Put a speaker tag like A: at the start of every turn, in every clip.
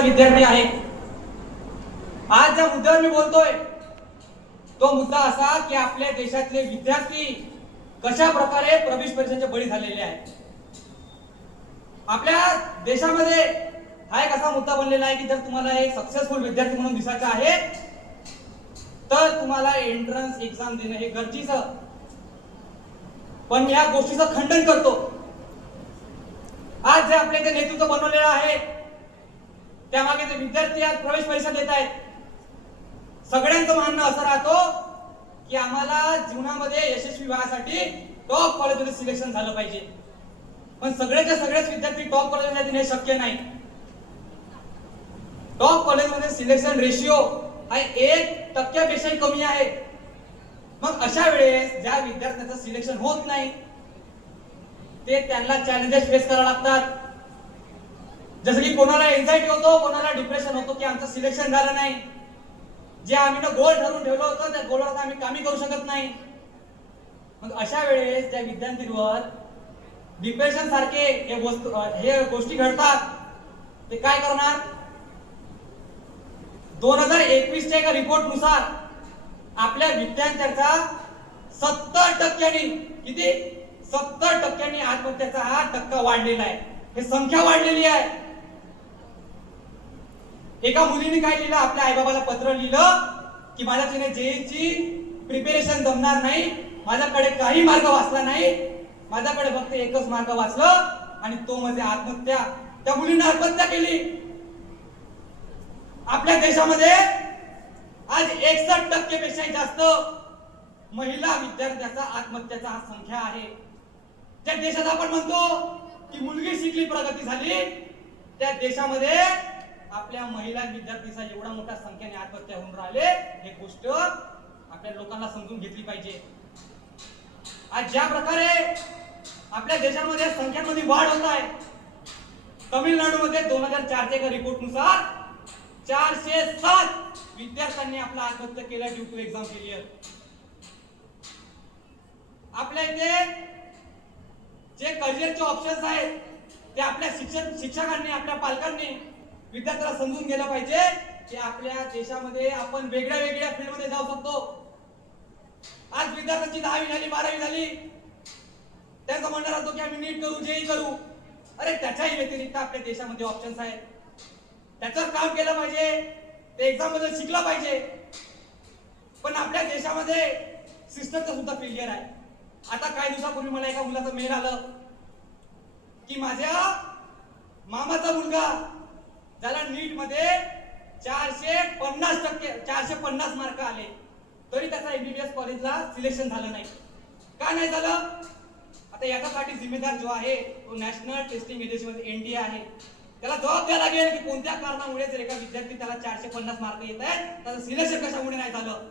A: दर्जाचा विद्यार्थी आहे. आज ज्या मुद्द्यावर मी बोलतोय तो मुद्दा असा की आपल्या देशातले विद्यार्थी कशा प्रकारे प्रवेश परीक्षांचे बळी झालेले आहेत. आपल्या देशामध्ये हा एक असा मुद्दा बनलेला आहे की जर तुम्हाला एक सक्सेसफुल विद्यार्थी म्हणून दिसायचं आहे तर तुम्हाला एंट्रन्स एक्झाम देणं हे गरजेचं. पण मी या गोष्टीचं खंडन करतो. आज जे आपल्या इथे नेतृत्व बनवलेलं आहे त्यामागे जे विद्यार्थी आज प्रवेश परीक्षा देत आहेत सगळ्यांचं म्हणणं असं राहतो की आम्हाला जीवनामध्ये यशस्वी व्हायसाठी टॉप कॉलेजमध्ये सिलेक्शन झालं पाहिजे. पण सगळेच्या सगळेच विद्यार्थी टॉप कॉलेजमध्ये येणे शक्य नाही. टॉप कॉलेजमध्ये सिलेक्शन रेशिओ हा एक टक्क्यापेक्षाही कमी आहे. मग अशा वेळेस ज्या विद्यार्थ्यांचं सिलेक्शन होत नाही ते त्यांना चॅलेंजेस फेस करावे लागतात. जसं की कोणाला एन्झायटी होतो कोणाला डिप्रेशन होतो की आमचं सिलेक्शन झालं नाही. जे आम्ही गोल ठरवून ठेवलं होतं त्या गोलवर आम्ही कामी करू शकत नाही. मग अशा वेळेस त्या विद्यार्थ्यांवर डिप्रेशन सारखे हे वस्तू हे गोष्टी घडतात. ते काय करणार? दोन हजार एकवीसच्या एका रिपोर्टनुसार आपल्या विद्यार्थ्यांचा सत्तर टक्क्यांनी किती? सत्तर टक्क्यांनी आत्महत्याचा हा टक्का वाढलेला आहे. हे संख्या वाढलेली आहे. एका मुलीने काय लिहिलं? आपल्या आईबाबाला पत्र लिहिलं की माझ्याच्याने जेईची प्रिपेरेशन जमणार नाही माझ्याकडे काही मार्ग वाचला नाही माझ्याकडे फक्त एकच मार्ग वाचलं आणि तो म्हणजे आत्महत्या. त्या मुलीने आत्महत्या केली. आपल्या देशामध्ये आज एकसठ टक्के पेक्षा जास्त महिला विद्यार्थ्याचा आत्महत्याचा हा संख्या आहे. ज्या देशात आपण म्हणतो की मुलगी शिकली प्रगती झाली त्या देशामध्ये आपल्या महिला विद्यार्थीचा एवढा मोठ्या संख्येने आत्महत्या होऊन राहिले हे गोष्ट आपल्या लोकांना समजून घेतली पाहिजे. आज ज्या प्रकारे आपल्या देशामध्ये संख्यांमध्ये वाढ होत आहे तमिळनाडूमध्ये दोन हजार चारच्या एका रिपोर्टनुसार चारशे सात विद्यार्थ्यांनी आपला आत्महत्या केला ड्यू टू एक्झाम फेलियर आपल्या इथे जे करिअरचे ऑप्शन्स आहेत ते आपल्या शिक्षक शिक्षकांनी आपल्या पालकांनी विद्यार्थ्याला समजून गेलं पाहिजे की आपल्या देशामध्ये आपण वेगळ्या वेगळ्या फील्डमध्ये जाऊ शकतो. आज विद्यार्थ्यांची दहावी झाली बारावी झाली. त्यांचं म्हणणं राहतो की आम्ही नीट करू जेही करू. अरे त्याच्याही व्यतिरिक्त आपल्या देशामध्ये ऑप्शन्स आहेत. त्याचं काम केलं पाहिजे. ते एक्झाममध्ये शिकलं पाहिजे. पण आपल्या देशामध्ये सिस्टमचं सुद्धा फेलियर आहे. आता काही दिवसापूर्वी मला एका मुलाचं मेल आलं की माझ्या मामाचा मुलगा ज्याला नीटमध्ये चारशे पन्नास टक्के चारशे पन्नास मार्क आले. तरी त्याचा एमबीबीएस कॉलेजला सिलेक्शन झालं नाही. का नाही झालं? आता याच्यासाठी जिम्मेदार जो आहे तो नॅशनल टेस्टिंग एजन्सी मध्ये एनडीए आहे. त्याला जबाब द्यायला लागेल की कोणत्या कारणामुळे जर एका विद्यार्थी त्याला चारशे पन्नास मार्क येत आहेत त्याचं सिलेक्शन कशामुळे नाही झालं?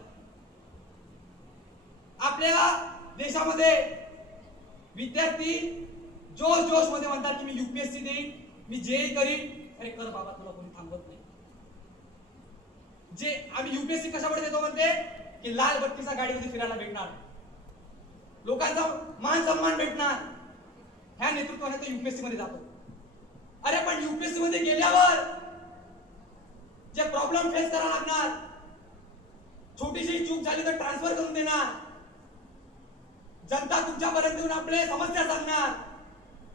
A: आपल्या देशामध्ये विद्यार्थी जोश जोशमध्ये म्हणतात की मी युपीएससी देईन मी जेई करीन. अरे कर बाबा तुला कोणी थांबवत नाही. जे आम्ही युपीएससी कशामध्ये देतो म्हणते? की लाल बत्तीचा गाडीमध्ये फिरायला भेटणार. लोकांचा मान सन्मान भेटणार. ह्या नेतृत्वाने तो युपीएससी मध्ये जातो. अरे पण युपीएससी मध्ये गेल्यावर जे प्रॉब्लेम फेस करावा लागणार छोटीशी चूक झाली तर ट्रान्सफर करून देणार. जनता तुमच्यापर्यंत येऊन आपले समस्या सांगणार.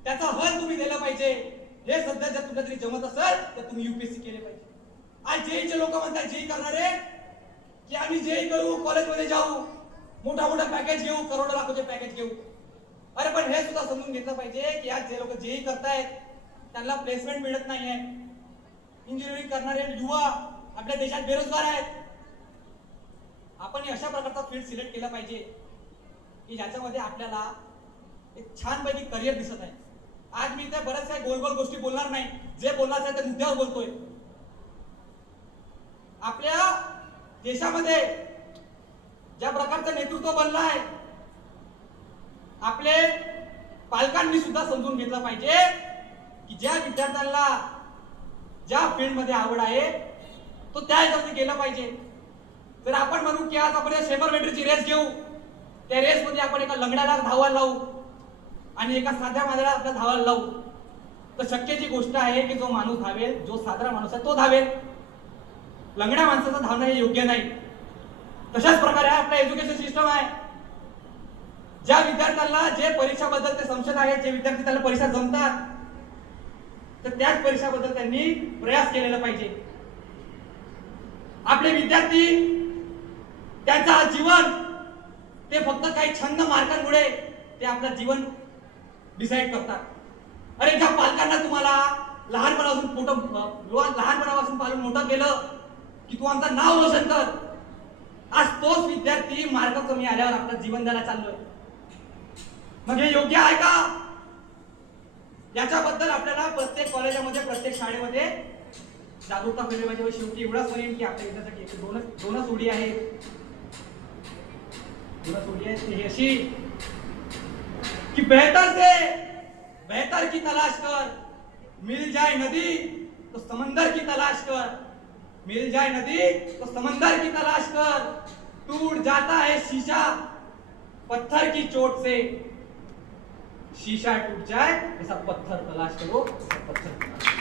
A: त्याचा हल तुम्ही दिला पाहिजे. हे सध्या जर तुला तरी जमत असेल तर तुम्ही युपीएससी केले पाहिजे. आज जेईचे लोक म्हणतात जेई करणारे की आम्ही जेई करू कॉलेजमध्ये जाऊ मोठा मोठा पॅकेज घेऊ करोडो लाखोचे पॅकेज घेऊ. अरे पण हे सुद्धा समजून घेतलं पाहिजे की आज जे लोक जेई करतायत त्यांना प्लेसमेंट मिळत नाहीये. इंजिनिअरिंग करणारे युवा आपल्या देशात बेरोजगार आहेत. आपण अशा प्रकारचा फील्ड सिलेक्ट केला पाहिजे की ज्याच्यामध्ये आपल्याला एक छानपैकी करिअर दिसत आहे. आज मी इथे बऱ्याच काही गोल गोल गोष्टी बोलणार नाही. जे बोलणार आहे त्या मुद्द्यावर बोलतोय. आपल्या देशामध्ये ज्या प्रकारचं नेतृत्व बनलं आहे आपले पालकांनी सुद्धा समजून घेतलं पाहिजे की ज्या विद्यार्थ्यांना ज्या फील्डमध्ये आवड आहे तो त्या हिशोबाने गेला पाहिजे. जर आपण म्हणू की आज आपण शंभर मीटरची रेस घेऊ त्या रेस मध्ये आपण एका लंगड्याला धावायला लावू आणि एका साध्या माणसाला आपल्या धावायला लावू. तर शक्यची गोष्ट आहे की जो माणूस धावेल जो साधारा माणूस आहे तो धावेल. लंगड्या माणसाचं धावणं हे योग्य नाही. तशाच प्रकारे आपला एज्युकेशन सिस्टम आहे. ज्या विद्यार्थ्यांना जे परीक्षाबद्दल ते संशय आहे जे विद्यार्थी त्याला परीक्षा जमतात तर त्याच परीक्षाबद्दल त्यांनी प्रयास केलेला पाहिजे. आपले विद्यार्थी त्यांचं जीवन ते फक्त काही छंद मार्कांमुळे ते आपलं जीवन डिसाईड करतात. अरे ज्या पालकांना तुम्हाला लहानपणापासून मोठं लहानपणापासून पालून मोठं केलं की तू आमचं नाव रोशन कर आज तोच विद्यार्थी मार्क कमी आल्यावर आपलं जीवन द्यायला चाललोय. मग हे योग्य आहे का? याच्याबद्दल आपल्याला प्रत्येक कॉलेजामध्ये प्रत्येक शाळेमध्ये जागरूकता केली पाहिजे. व शेवटी एवढाच म्हणेन की आपल्या विद्यार्थ्यासाठी दोनच दोनच उडी आहेत. दोनच उडी आहेत. ती अशी बेहतर से बेहतर की तलाश कर। मिल जाए नदी तो समंदर की तलाश कर। मिल जाए नदी तो समंदर की तलाश कर। टूट जाता है शीशा पत्थर की चोट से। शीशा टूट जाए, ऐसा पत्थर तलाश करो पत्थर पत्थर